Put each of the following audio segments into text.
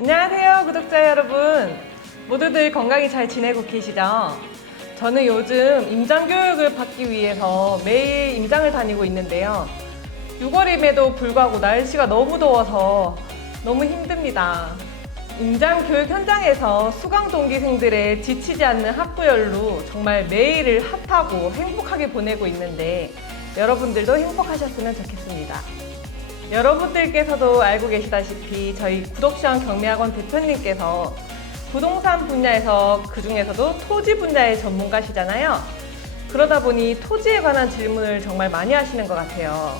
안녕하세요, 구독자 여러분. 모두들 건강히 잘 지내고 계시죠? 저는 요즘 임장 교육을 받기 위해서 매일 임장을 다니고 있는데요. 6월임에도 불구하고 날씨가 너무 더워서 너무 힘듭니다. 임장 교육 현장에서 수강 동기생들의 지치지 않는 학부열로 정말 매일을 핫하고 행복하게 보내고 있는데 여러분들도 행복하셨으면 좋겠습니다. 여러분들께서도 알고 계시다시피 저희 구독시원 경매학원 대표님께서 부동산 분야에서 그 중에서도 토지 분야의 전문가시잖아요. 그러다 보니 토지에 관한 질문을 정말 많이 하시는 것 같아요.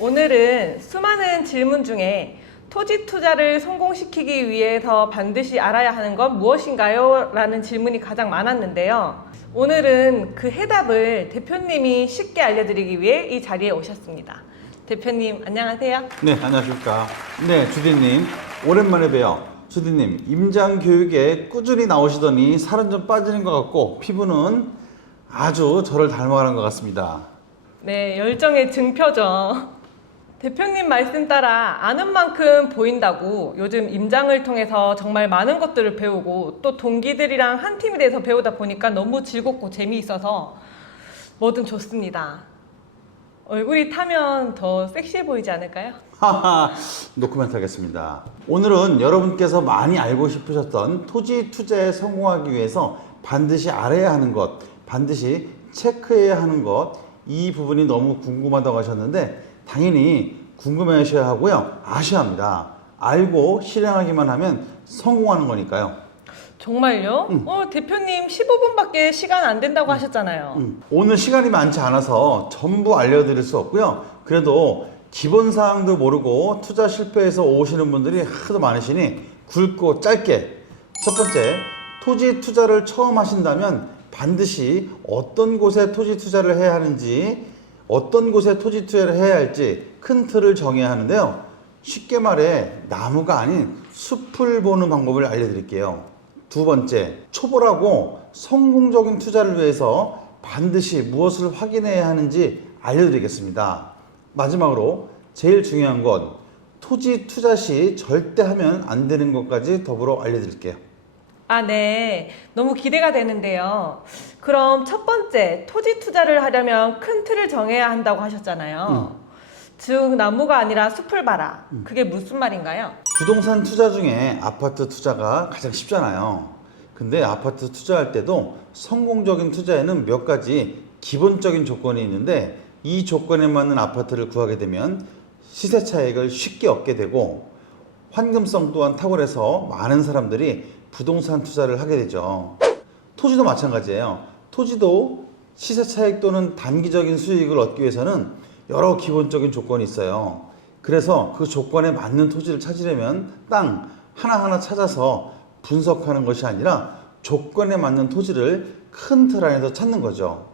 오늘은 수많은 질문 중에 토지 투자를 성공시키기 위해서 반드시 알아야 하는 건 무엇인가요? 라는 질문이 가장 많았는데요. 오늘은 그 해답을 대표님이 쉽게 알려드리기 위해 이 자리에 오셨습니다. 대표님, 안녕하세요. 네, 안녕하십니까. 네, 주디님. 오랜만에 봬요. 주디님, 임장 교육에 꾸준히 나오시더니 살은 좀 빠지는 것 같고, 피부는 아주 저를 닮아가는 것 같습니다. 네, 열정의 증표죠. 대표님 말씀 따라 아는 만큼 보인다고 요즘 임장을 통해서 정말 많은 것들을 배우고 또 동기들이랑 한 팀이 돼서 배우다 보니까 너무 즐겁고 재미있어서 뭐든 좋습니다. 얼굴이 타면 더 섹시해 보이지 않을까요? 하하, 노코멘트 하겠습니다. 오늘은 여러분께서 많이 알고 싶으셨던 토지 투자에 성공하기 위해서 반드시 알아야 하는 것, 반드시 체크해야 하는 것, 이 부분이 너무 궁금하다고 하셨는데, 당연히 궁금해 하셔야 하고요. 아셔야 합니다. 알고 실행하기만 하면 성공하는 거니까요. 정말요? 어, 대표님 15분밖에 시간 안 된다고 하셨잖아요. 음, 오늘 시간이 많지 않아서 전부 알려드릴 수 없고요. 그래도 기본 사항도 모르고 투자 실패해서 오시는 분들이 하도 많으시니 굵고 짧게 첫 번째 토지 투자를 처음 하신다면 반드시 어떤 곳에 토지 투자를 해야 하는지 어떤 곳에 토지 투자를 해야 할지 큰 틀을 정해야 하는데요. 쉽게 말해 나무가 아닌 숲을 보는 방법을 알려드릴게요. 두 번째, 초보라고 성공적인 투자를 위해서 반드시 무엇을 확인해야 하는지 알려드리겠습니다. 마지막으로 제일 중요한 건 토지 투자 시 절대 하면 안 되는 것까지 더불어 알려드릴게요. 아, 네. 너무 기대가 되는데요. 그럼 첫 번째, 토지 투자를 하려면 큰 틀을 정해야 한다고 하셨잖아요. 즉, 나무가 아니라 숲을 봐라. 그게 무슨 말인가요? 부동산 투자 중에 아파트 투자가 가장 쉽잖아요. 근데 아파트 투자할 때도 성공적인 투자에는 몇 가지 기본적인 조건이 있는데 이 조건에 맞는 아파트를 구하게 되면 시세 차익을 쉽게 얻게 되고 환금성 또한 탁월해서 많은 사람들이 부동산 투자를 하게 되죠. 토지도 마찬가지예요. 토지도 시세 차익 또는 단기적인 수익을 얻기 위해서는 여러 기본적인 조건이 있어요. 그래서 그 조건에 맞는 토지를 찾으려면 땅 하나하나 찾아서 분석하는 것이 아니라 조건에 맞는 토지를 큰 틀 안에서 찾는 거죠.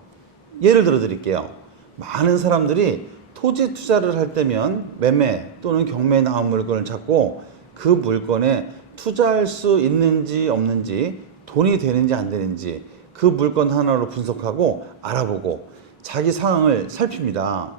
예를 들어 드릴게요. 많은 사람들이 토지 투자를 할 때면 매매 또는 경매에 나온 물건을 찾고 그 물건에 투자할 수 있는지 없는지 돈이 되는지 안 되는지 그 물건 하나로 분석하고 알아보고 자기 상황을 살핍니다.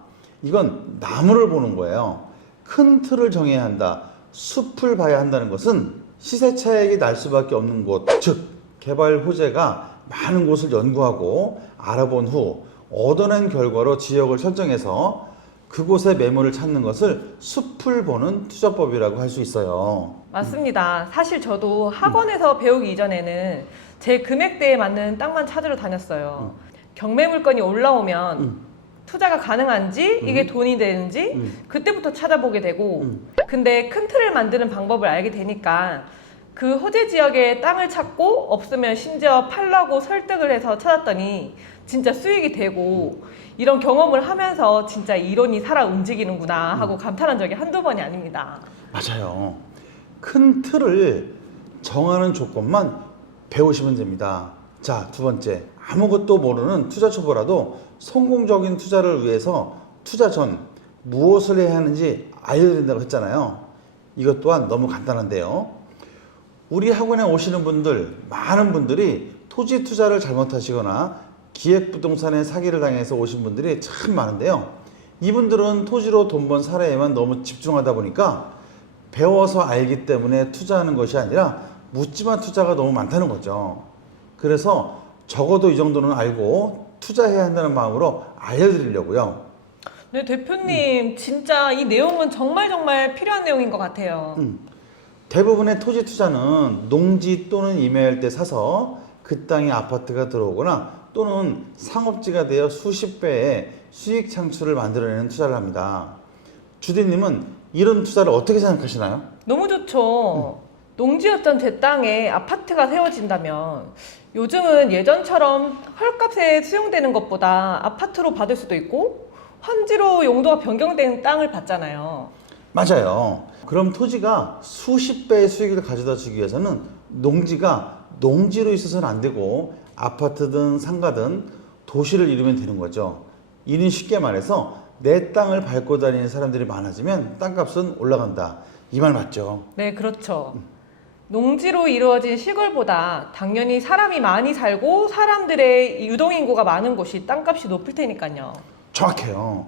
이건 나무를 보는 거예요. 큰 틀을 정해야 한다. 숲을 봐야 한다는 것은 시세 차익이 날 수밖에 없는 곳, 즉 개발 호재가 많은 곳을 연구하고 알아본 후 얻어낸 결과로 지역을 설정해서 그곳에 매물을 찾는 것을 숲을 보는 투자법이라고 할 수 있어요. 맞습니다. 사실 저도 학원에서 배우기 이전에는 제 금액대에 맞는 땅만 찾으러 다녔어요. 경매 물건이 올라오면 음. 투자가 가능한지 이게 돈이 되는지 음. 그때부터 찾아보게 되고 음. 근데 큰 틀을 만드는 방법을 알게 되니까 그 호재 지역에 땅을 찾고 없으면 심지어 팔라고 설득을 해서 찾았더니 진짜 수익이 되고 이런 경험을 하면서 진짜 이론이 살아 움직이는구나 하고 감탄한 적이 한두 번이 아닙니다. 맞아요. 큰 틀을 정하는 조건만 배우시면 됩니다. 자, 두 번째. 아무것도 모르는 투자 초보라도 성공적인 투자를 위해서 투자 전 무엇을 해야 하는지 알려드린다고 했잖아요. 이것 또한 너무 간단한데요. 우리 학원에 오시는 분들, 많은 분들이 토지 투자를 잘못하시거나 기획부동산에 사기를 당해서 오신 분들이 참 많은데요. 이분들은 토지로 돈 번 사례에만 너무 집중하다 보니까 배워서 알기 때문에 투자하는 것이 아니라 묻지마 투자가 너무 많다는 거죠. 그래서 적어도 이 정도는 알고 투자해야 한다는 마음으로 알려드리려고요. 네, 대표님, 진짜 이 내용은 정말 정말 필요한 내용인 것 같아요. 대부분의 토지 투자는 농지 또는 임야일 때 사서 그 땅에 아파트가 들어오거나 또는 상업지가 되어 수십 배의 수익 창출을 만들어내는 투자를 합니다. 주디님은 이런 투자를 어떻게 생각하시나요? 너무 좋죠. 농지였던 제 땅에 아파트가 세워진다면 요즘은 예전처럼 헐값에 수용되는 것보다 아파트로 받을 수도 있고 환지로 용도가 변경된 땅을 받잖아요. 맞아요. 그럼 토지가 수십 배의 수익을 가져다 주기 위해서는 농지가 농지로 있어서는 안 되고 아파트든 상가든 도시를 이루면 되는 거죠. 이는 쉽게 말해서 내 땅을 밟고 다니는 사람들이 많아지면 땅값은 올라간다. 이 말 맞죠? 네, 그렇죠. 농지로 이루어진 시골보다 당연히 사람이 많이 살고 사람들의 유동인구가 많은 곳이 땅값이 높을 테니까요. 정확해요.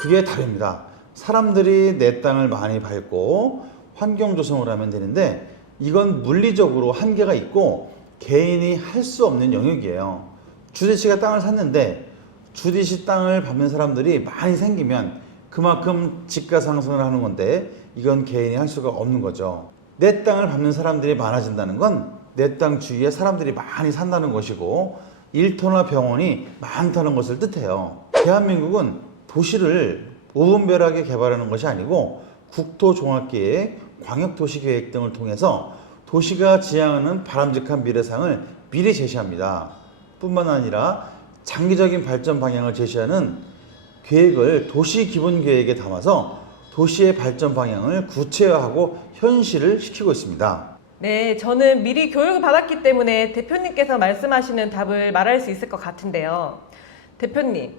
그게 답입니다. 사람들이 내 땅을 많이 밟고 환경 조성을 하면 되는데 이건 물리적으로 한계가 있고 개인이 할 수 없는 영역이에요. 주디 씨가 땅을 샀는데 주디 씨 땅을 밟는 사람들이 많이 생기면 그만큼 집가 상승을 하는 건데 이건 개인이 할 수가 없는 거죠. 내 땅을 밟는 사람들이 많아진다는 건 내 땅 주위에 사람들이 많이 산다는 것이고 일터나 병원이 많다는 것을 뜻해요. 대한민국은 도시를 무분별하게 개발하는 것이 아니고 국토종합계획, 광역도시계획 등을 통해서 도시가 지향하는 바람직한 미래상을 미리 제시합니다. 뿐만 아니라 장기적인 발전 방향을 제시하는 계획을 도시 기본 계획에 담아서 도시의 발전 방향을 구체화하고 현실을 시키고 있습니다. 네, 저는 미리 교육을 받았기 때문에 대표님께서 말씀하시는 답을 말할 수 있을 것 같은데요. 대표님,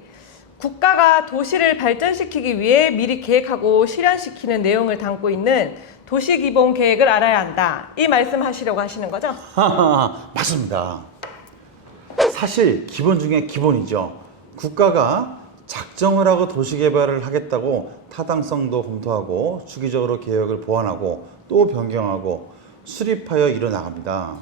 국가가 도시를 발전시키기 위해 미리 계획하고 실현시키는 내용을 담고 있는 도시 기본 계획을 알아야 한다. 이 말씀 하시려고 하시는 거죠? 맞습니다. 사실 기본 중에 기본이죠. 국가가 작정을 하고 도시 개발을 하겠다고 타당성도 검토하고 주기적으로 계획을 보완하고 또 변경하고 수립하여 이뤄나갑니다.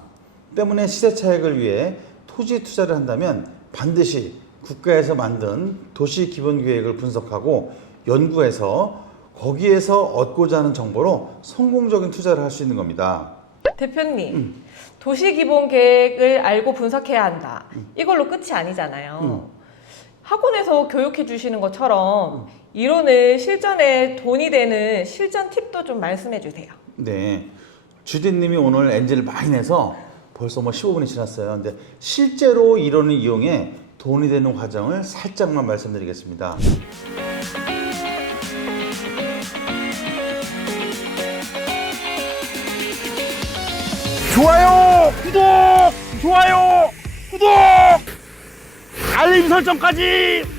때문에 시세 차익을 위해 토지 투자를 한다면 반드시 국가에서 만든 도시 기본 계획을 분석하고 연구해서 거기에서 얻고자 하는 정보로 성공적인 투자를 할 수 있는 겁니다. 대표님, 도시 기본 계획을 알고 분석해야 한다. 이걸로 끝이 아니잖아요. 학원에서 교육해 주시는 것처럼 이론을 실전에 돈이 되는 실전 팁도 좀 말씀해 주세요. 네. 주디님이 오늘 엔진을 많이 내서 벌써 뭐 15분이 지났어요. 근데 실제로 이론을 이용해 돈이 되는 과정을 살짝만 말씀드리겠습니다. 좋아요, 구독, 좋아요, 구독, 알림 설정까지